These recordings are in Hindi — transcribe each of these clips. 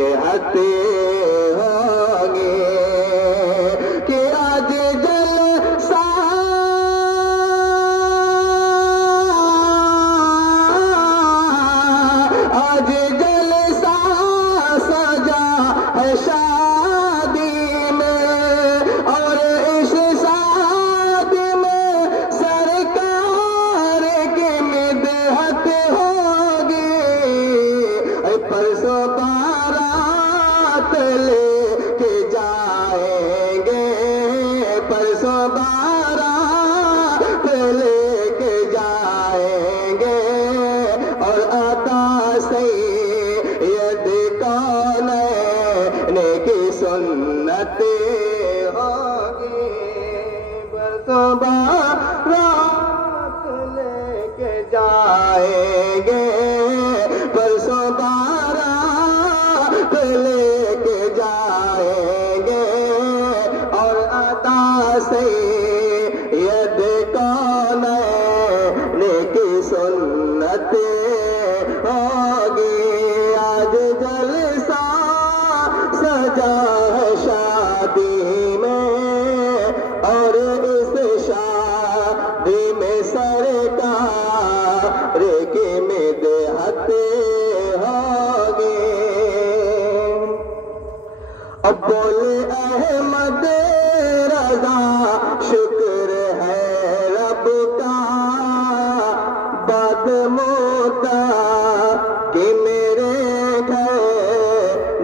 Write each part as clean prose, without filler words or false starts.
देहते होंगे कि आज जलसा आज जलसा सजा है शादी में और इस शादी में सरकार की मिदहत होगी। परसों बारात लेके जाएंगे, परसों बारात लेके जाएंगे और आता सैयद कौनैन की सुन्नते होगी। परसों बारात लेके जाएंगे, परसों बारात लेके जाएंगे और अता सैयद कौनैन की सुन्नते होगी। आज जलसा सजा है शादी में और इस शादी में सरकार की मिदहत होगी। अब बोले अहमद रज़ा शुक्र है रब का बाद मोता कि मेरे घर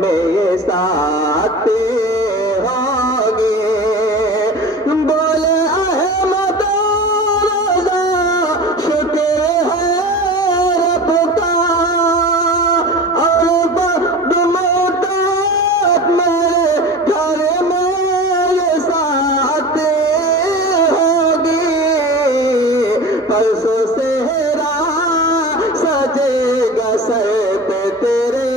में ये साथ होगी। बोले अहमद रज़ा शुक्र है रब का और बाद मोता मेरे घर में ये साथ होगी। परसों सेहरा सजेगा सर पे तेरे,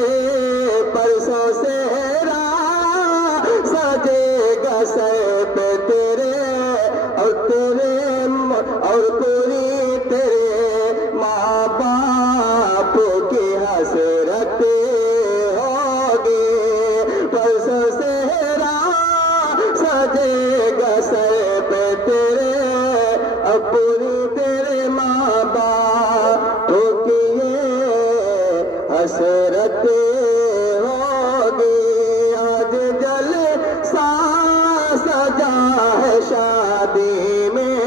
परसों सेहरा सजेगा सर पे तेरे और पूरी तेरे माँ बाप की हसरत होगी। परसों सेहरा सजेगा सर पे तेरे और पूरी तेरे माँ बाप की ये हसरत होगी। आज जलसा सजा है शादी में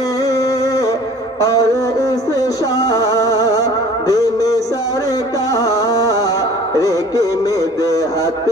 और इस शादी में सरकार की मिदहत